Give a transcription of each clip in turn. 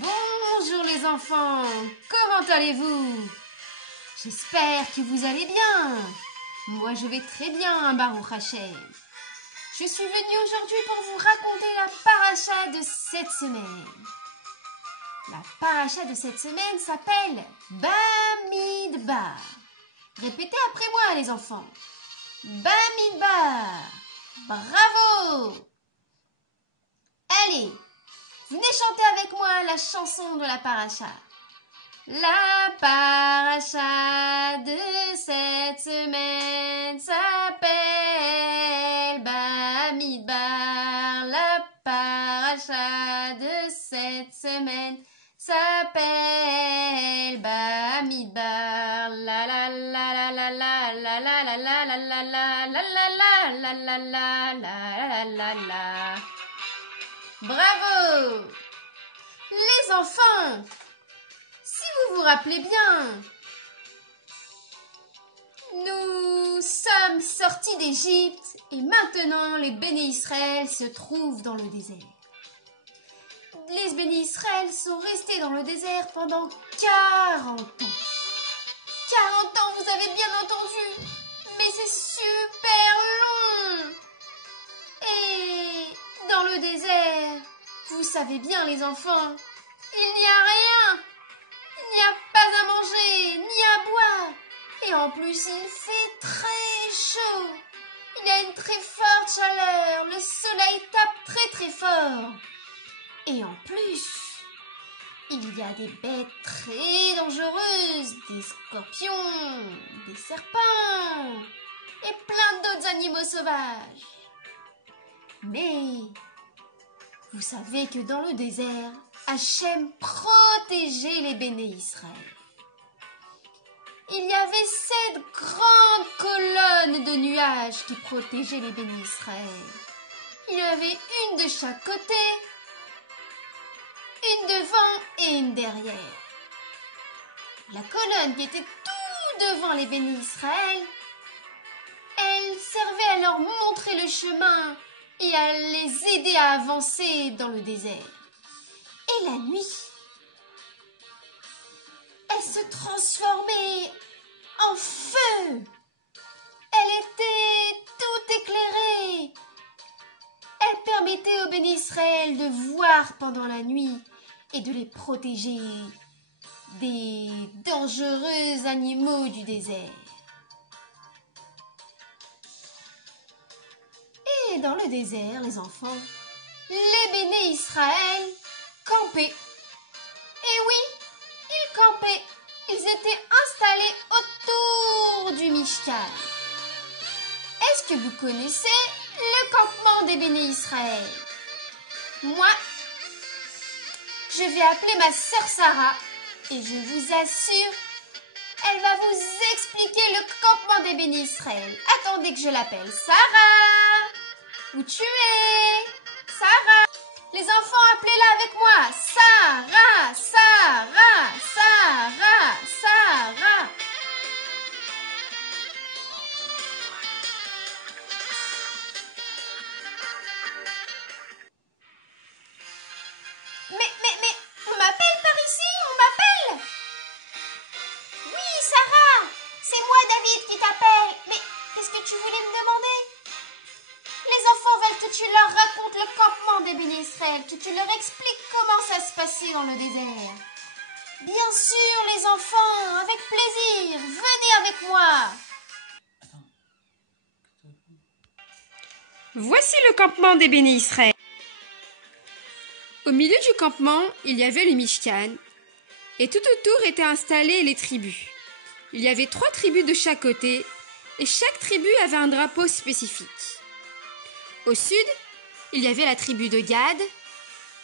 Bonjour les enfants, comment allez-vous? J'espère que vous allez bien. Moi je vais très bien, Baruch Hashem. Je suis venue aujourd'hui pour vous raconter la paracha de cette semaine. La paracha de cette semaine s'appelle Bamidbar. Répétez après moi les enfants. Bamidbar. Bravo! Allez, venez chanter avec moi la chanson de la paracha. La paracha de cette semaine s'appelle Bamidbar. La paracha de cette semaine s'appelle Bamidbar. La la la la la la la la la la la la la la la la la la la. Bravo! Les enfants, si vous vous rappelez bien, nous sommes sortis d'Égypte et maintenant les bénis Israël se trouvent dans le désert. Les bénis Israël sont restés dans le désert pendant 40 ans. 40 ans, vous avez bien entendu, mais c'est super long. Et dans le désert, vous savez bien les enfants, il n'y a rien. Il n'y a pas à manger, ni à boire. Et en plus, il fait très chaud. Il y a une très forte chaleur. Le soleil tape très très fort. Et en plus, il y a des bêtes très dangereuses. Des scorpions, des serpents et plein d'autres animaux sauvages. Mais vous savez que dans le désert, Hachem protégeait les bénis Israël. Il y avait 7 grandes colonnes de nuages qui protégeaient les bénis Israël. Il y avait une de chaque côté, une devant et une derrière. La colonne qui était tout devant les bénis Israël, elle servait à leur montrer le chemin et à les aider à avancer dans le désert. Et la nuit, elle se transformait en feu. Elle était toute éclairée. Elle permettait aux bénis Israël de voir pendant la nuit et de les protéger des dangereux animaux du désert. Et dans le désert, les enfants, les bénis Israël campaient. Et oui, ils campaient. Ils étaient installés autour du Mishkan. Est-ce que vous connaissez le campement des bénis Israël? Moi, je vais appeler ma sœur Sarah et je vous assure, elle va vous expliquer le campement des bénis Israël. Attendez que je l'appelle. Sarah! Où tu es? Sarah! Les enfants, appelez-la avec moi. Sarah, Sarah, Sarah, Sarah. Mais, on m'appelle par ici, on m'appelle. Oui, Sarah, c'est moi David qui t'appelle. Mais qu'est-ce que tu voulais me demander? Les enfants veulent que tu leur racontes le campement des bénis Israël, que tu leur expliques comment ça se passait dans le désert. Bien sûr, les enfants, avec plaisir, venez avec moi. Voici le campement des bénis Israël. Au milieu du campement, il y avait le Mishkan, et tout autour étaient installées les tribus. Il y avait 3 tribus de chaque côté, et chaque tribu avait un drapeau spécifique. Au sud, il y avait la tribu de Gad,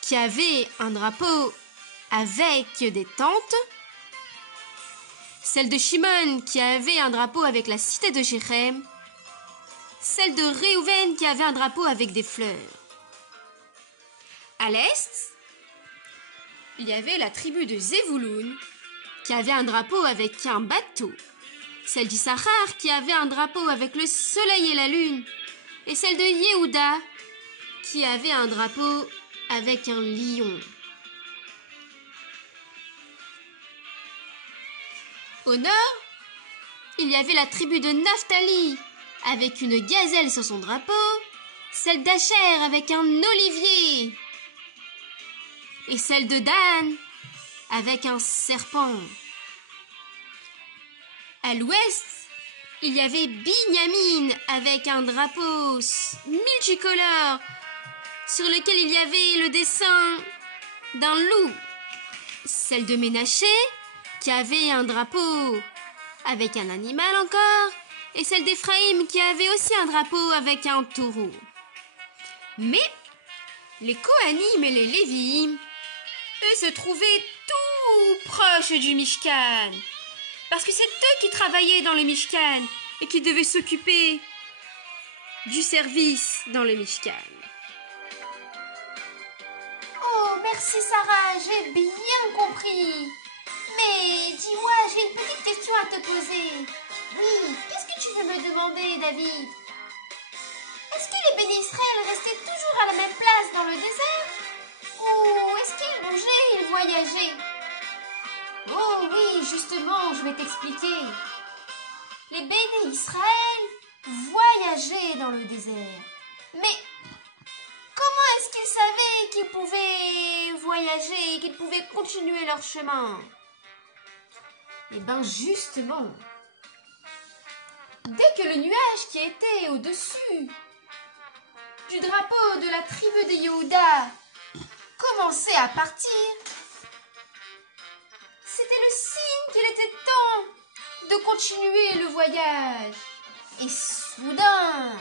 qui avait un drapeau avec des tentes. Celle de Shimon, qui avait un drapeau avec la cité de Shechem. Celle de Réhouven, qui avait un drapeau avec des fleurs. À l'est, il y avait la tribu de Zevouloun, qui avait un drapeau avec un bateau. Celle d'Issachar, qui avait un drapeau avec le soleil et la lune. Et celle de Yehuda, qui avait un drapeau avec un lion. Au nord, il y avait la tribu de Naphtali, avec une gazelle sur son drapeau, celle d'Acher avec un olivier, et celle de Dan avec un serpent. À l'ouest, il y avait Binyamin avec un drapeau multicolore sur lequel il y avait le dessin d'un loup. Celle de Ménaché qui avait un drapeau avec un animal encore, et celle d'Éphraïm qui avait aussi un drapeau avec un taureau. Mais les Kohanim et les Lévi'im, eux, se trouvaient tout proches du Mishkan, parce que c'est eux qui travaillaient dans le Mishkan et qui devaient s'occuper du service dans le Mishkan. Oh, merci Sarah, j'ai bien compris. Mais dis-moi, j'ai une petite question à te poser. Oui, qu'est-ce que tu veux me demander, David? Est-ce que les bénis Israël restaient toujours à la même place dans le désert? Ou est-ce qu'ils bougeaient, ils voyageaient? Oh oui, justement, je vais t'expliquer. Les bénis Israël voyageaient dans le désert. Mais comment est-ce qu'ils savaient qu'ils pouvaient voyager et qu'ils pouvaient continuer leur chemin? Eh bien, justement, dès que le nuage qui était au-dessus du drapeau de la tribu de Yehuda commençait à partir, c'était le signe qu'il était temps de continuer le voyage. Et soudain,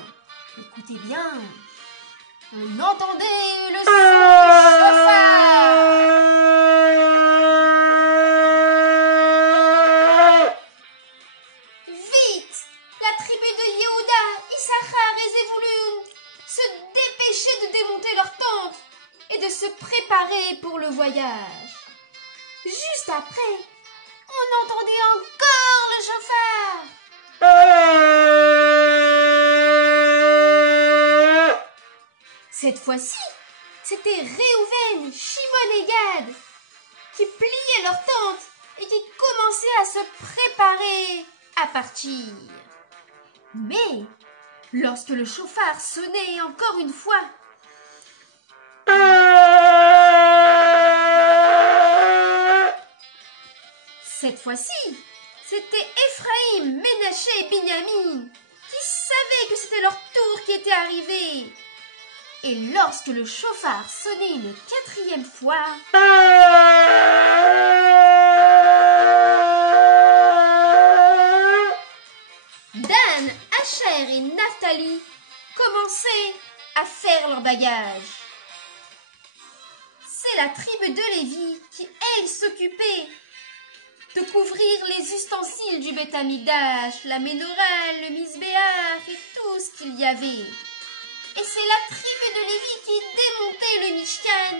écoutez bien, on entendait le son du chauffard. Vite, la tribu de Yehuda, Issachar et Zévoulun se dépêchaient de démonter leur tente Et de se préparer pour le voyage. Juste après, on entendait encore le chauffard. Cette fois-ci, c'était Réhouven, Shimon et Gad qui pliaient leur tente et qui commençaient à se préparer à partir. Mais, lorsque le chauffard sonnait encore une fois, cette fois-ci, c'était Éphraïm, Ménaché et Binyamin qui savaient que c'était leur tour qui était arrivé. Et lorsque le chauffard sonnait une quatrième fois, Dan, Asher et Naphtali commençaient à faire leur bagage. C'est la tribu de Lévi qui, elle, s'occupait de couvrir les ustensiles du Beth Amikdash, la menorah, le misbéach et tout ce qu'il y avait. Et c'est la tribu de Lévi qui démontait le Mishkan.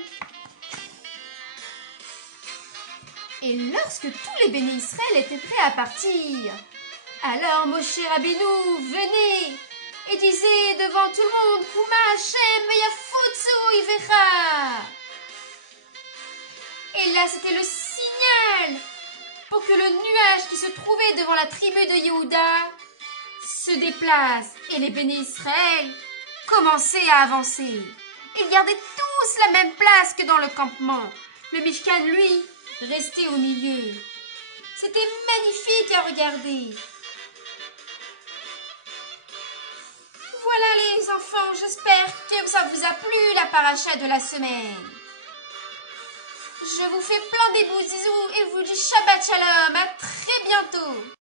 Et lorsque tous les bénis Israël étaient prêts à partir, alors Moshe Rabbeinu venait et disait devant tout le monde, Kuma Hashem yafutsu ivecha. Et là, c'était le signal pour que le nuage qui se trouvait devant la tribu de Yehuda se déplace. Et les bénis Israël commençaient à avancer. Ils gardaient tous la même place que dans le campement. Le Mishkan, lui, restait au milieu. C'était magnifique à regarder. Voilà les enfants, j'espère que ça vous a plu la paracha de la semaine. Je vous fais plein des beaux bisous et vous dis Shabbat Shalom, à très bientôt.